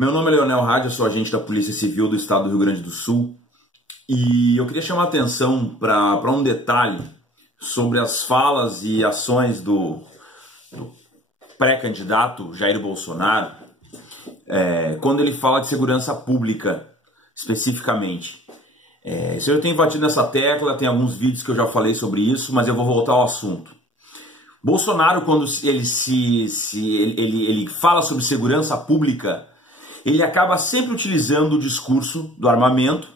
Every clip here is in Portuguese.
Meu nome é Leonel Rádio, eu sou agente da Polícia Civil do Estado do Rio Grande do Sul e eu queria chamar a atenção para um detalhe sobre as falas e ações do pré-candidato Jair Bolsonaro, quando ele fala de segurança pública especificamente. Isso eu tenho batido nessa tecla, tem alguns vídeos que eu já falei sobre isso, mas eu vou voltar ao assunto. Bolsonaro, quando ele fala sobre segurança pública, ele acaba sempre utilizando o discurso do armamento,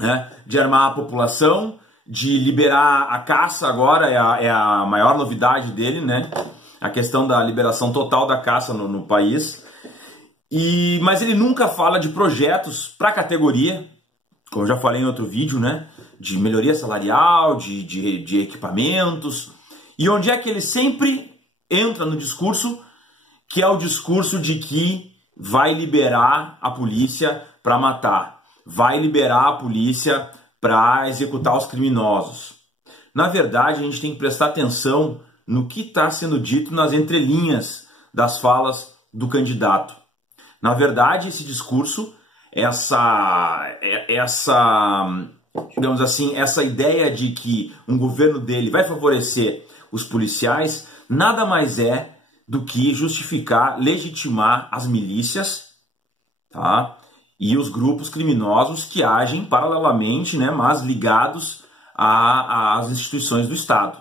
né, de armar a população, de liberar a caça agora, é a maior novidade dele, né, a questão da liberação total da caça no país. Mas ele nunca fala de projetos para a categoria, como eu já falei em outro vídeo, né, de melhoria salarial, de equipamentos. E onde é que ele sempre entra no discurso, que é o discurso de que vai liberar a polícia para matar, vai liberar a polícia para executar os criminosos. Na verdade, a gente tem que prestar atenção no que está sendo dito nas entrelinhas das falas do candidato. Na verdade, esse discurso, digamos assim, essa ideia de que um governo dele vai favorecer os policiais, nada mais é do que justificar, legitimar as milícias, tá? E os grupos criminosos que agem paralelamente, né, mas ligados às instituições do Estado.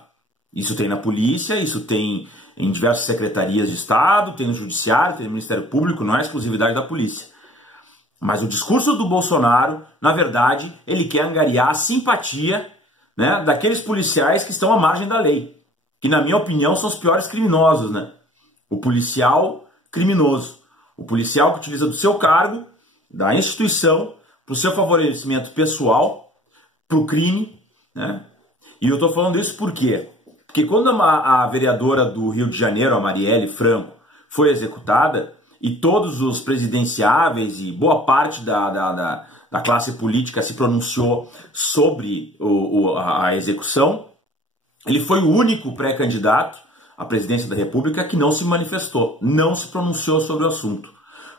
Isso tem na polícia, isso tem em diversas secretarias de Estado, tem no Judiciário, tem no Ministério Público, não é exclusividade da polícia. Mas o discurso do Bolsonaro, na verdade, ele quer angariar a simpatia, né, daqueles policiais que estão à margem da lei, que na minha opinião são os piores criminosos, né? O policial criminoso, o policial que utiliza do seu cargo, da instituição, para o seu favorecimento pessoal, para o crime, né? E eu estou falando isso por quê? Porque quando a vereadora do Rio de Janeiro, a Marielle Franco, foi executada, e todos os presidenciáveis e boa parte da classe política se pronunciou sobre a execução, ele foi o único pré-candidato à presidência da República que não se manifestou, não se pronunciou sobre o assunto.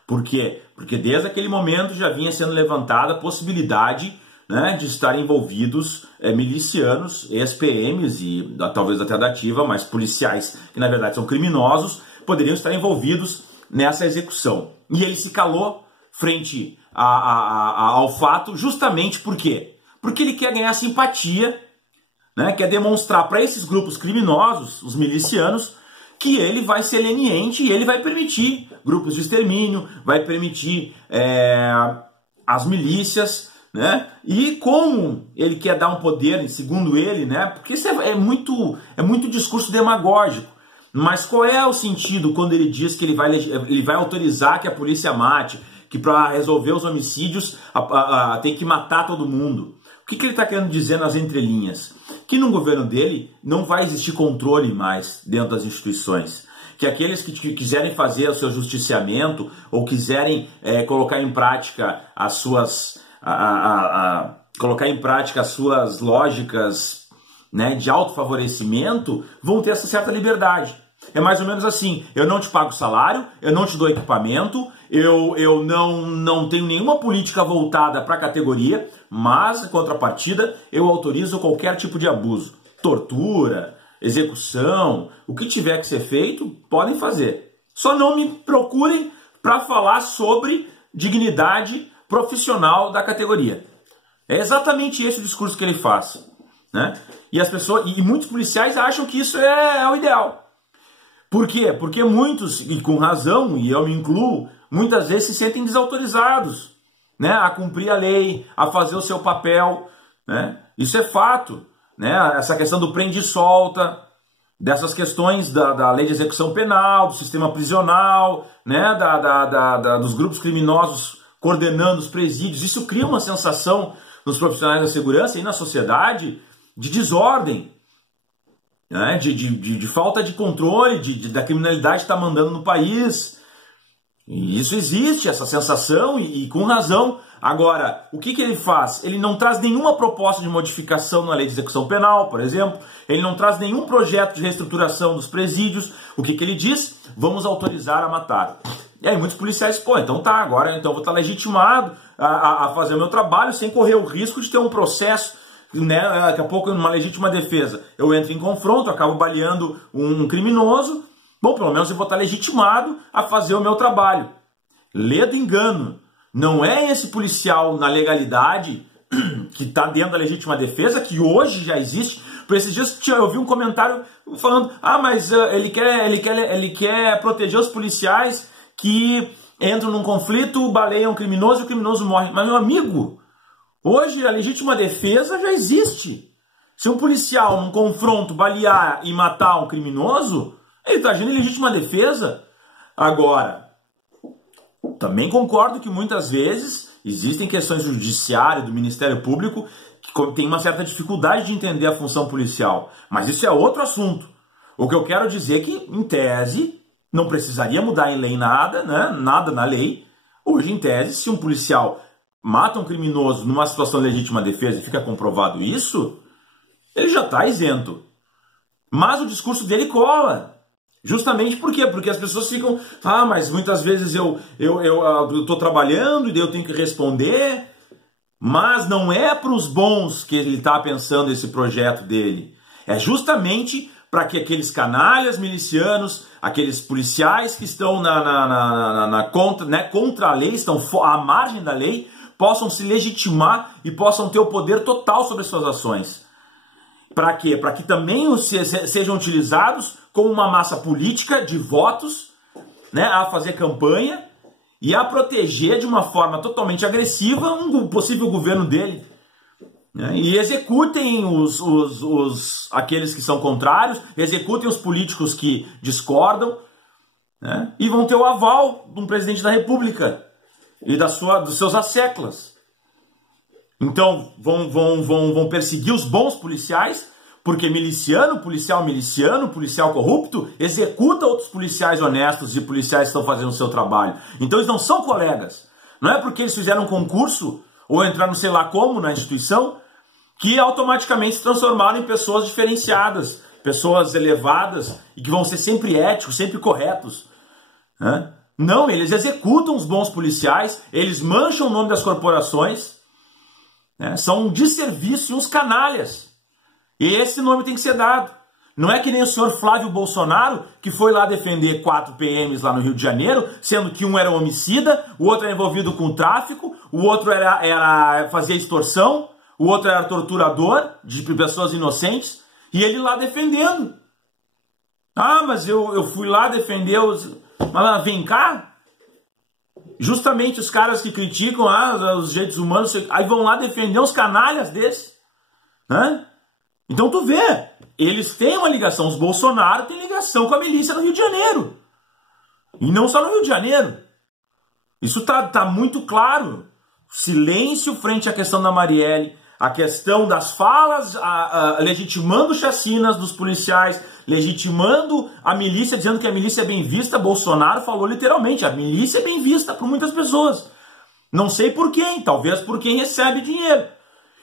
Por quê? Porque desde aquele momento já vinha sendo levantada a possibilidade, né, de estar envolvidos milicianos, ex-PMs e talvez até da ativa, mas policiais que na verdade são criminosos, poderiam estar envolvidos nessa execução. E ele se calou frente ao fato justamente por quê? Porque ele quer ganhar simpatia, né, quer demonstrar para esses grupos criminosos, os milicianos, que ele vai ser leniente e ele vai permitir grupos de extermínio, vai permitir as milícias, né? E como ele quer dar um poder, segundo ele, né? Porque isso é muito discurso demagógico. Mas qual é o sentido quando ele diz que ele vai autorizar que a polícia mate, que para resolver os homicídios tem que matar todo mundo? O que ele está querendo dizer nas entrelinhas? Que no governo dele não vai existir controle mais dentro das instituições. Que aqueles que quiserem fazer o seu justiciamento ou quiserem colocar em prática as suas lógicas, né, de autofavorecimento vão ter essa certa liberdade. É mais ou menos assim: eu não te pago salário, eu não te dou equipamento, eu não tenho nenhuma política voltada para a categoria, mas, em contrapartida, eu autorizo qualquer tipo de abuso. Tortura, execução, o que tiver que ser feito, podem fazer. Só não me procurem para falar sobre dignidade profissional da categoria. É exatamente esse o discurso que ele faz, né? E as pessoas, e muitos policiais acham que isso é o ideal. Por quê? Porque muitos, e com razão, e eu me incluo, muitas vezes se sentem desautorizados, né, a cumprir a lei, a fazer o seu papel, né? Isso é fato, né? Essa questão do prende e solta, dessas questões da lei de execução penal, do sistema prisional, né, dos grupos criminosos coordenando os presídios, isso cria uma sensação nos profissionais da segurança e na sociedade de desordem, né, de falta de controle, da criminalidade estar mandando no país. E isso existe, essa sensação, e com razão. Agora, o que ele faz? Ele não traz nenhuma proposta de modificação na lei de execução penal, por exemplo. Ele não traz nenhum projeto de reestruturação dos presídios. O que ele diz? Vamos autorizar a matar. E aí muitos policiais, pô, então tá, agora então eu vou estar legitimado a fazer o meu trabalho sem correr o risco de ter um processo, né, daqui a pouco numa legítima defesa eu entro em confronto, acabo baleando um criminoso, bom, pelo menos eu vou estar legitimado a fazer o meu trabalho. Lê do engano, não é esse policial na legalidade que está dentro da legítima defesa, que hoje já existe. Por esses dias eu vi um comentário falando, mas ele quer proteger os policiais que entram num conflito, baleiam um criminoso e o criminoso morre. Mas, meu amigo, hoje a legítima defesa já existe. Se um policial num confronto balear e matar um criminoso, ele está agindo em legítima defesa. Agora, também concordo que muitas vezes existem questões do judiciário, do Ministério Público, que tem uma certa dificuldade de entender a função policial. Mas isso é outro assunto. O que eu quero dizer é que, em tese, não precisaria mudar em lei nada, né? Nada na lei. Hoje, em tese, se um policial mata um criminoso numa situação de legítima defesa e fica comprovado isso, ele já está isento. Mas o discurso dele cola. Justamente por quê? Porque as pessoas ficam, mas muitas vezes eu estou trabalhando e daí eu tenho que responder, mas não é para os bons que ele está pensando esse projeto dele. É justamente para que aqueles canalhas milicianos, aqueles policiais que estão contra a lei, estão à margem da lei, possam se legitimar e possam ter o poder total sobre as suas ações. Para quê? Para que também sejam utilizados como uma massa política de votos, né, a fazer campanha e a proteger de uma forma totalmente agressiva um possível governo dele. Né, e executem aqueles que são contrários, executem os políticos que discordam, né, e vão ter o aval de um presidente da República e dos seus asseclas. Então vão perseguir os bons policiais, porque policial corrupto executa outros policiais honestos e policiais que estão fazendo o seu trabalho. Então eles não são colegas. Não é porque eles fizeram um concurso ou entraram sei lá como na instituição que automaticamente se transformaram em pessoas diferenciadas, pessoas elevadas e que vão ser sempre éticos, sempre corretos. Né? Não, eles executam os bons policiais, eles mancham o nome das corporações, né? São um desserviço e uns canalhas. E esse nome tem que ser dado. Não é que nem o senhor Flávio Bolsonaro, que foi lá defender 4 PMs lá no Rio de Janeiro, sendo que um era homicida, o outro era envolvido com tráfico, o outro fazia extorsão, o outro era torturador de pessoas inocentes, e ele lá defendendo. Mas eu fui lá defender os... Mas vem cá. Justamente os caras que criticam os direitos humanos, aí vão lá defender uns canalhas desses. Né? Então tu vê, eles têm uma ligação, os Bolsonaro têm ligação com a milícia no Rio de Janeiro. E não só no Rio de Janeiro. Isso tá muito claro. Silêncio frente à questão da Marielle, a questão das falas, legitimando chacinas dos policiais, legitimando a milícia, dizendo que a milícia é bem vista. Bolsonaro falou literalmente, a milícia é bem vista por muitas pessoas. Não sei por quem, talvez por quem recebe dinheiro.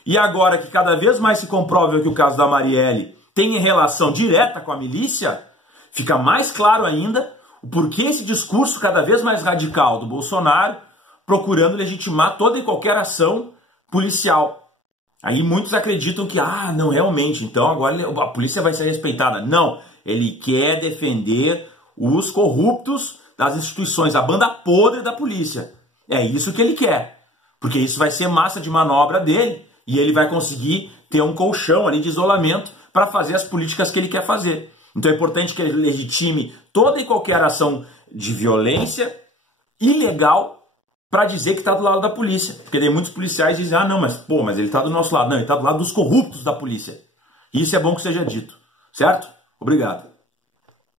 E agora que cada vez mais se comprova que o caso da Marielle tem relação direta com a milícia, fica mais claro ainda o porquê esse discurso cada vez mais radical do Bolsonaro, procurando legitimar toda e qualquer ação policial. Aí muitos acreditam que, não, realmente, então agora a polícia vai ser respeitada. Não, ele quer defender os corruptos das instituições, a banda podre da polícia. É isso que ele quer, porque isso vai ser massa de manobra dele e ele vai conseguir ter um colchão ali de isolamento para fazer as políticas que ele quer fazer. Então é importante que ele legitime toda e qualquer ação de violência ilegal para dizer que está do lado da polícia. Porque daí muitos policiais dizem, não, mas ele está do nosso lado. Não, ele está do lado dos corruptos da polícia. E isso é bom que seja dito. Certo? Obrigado.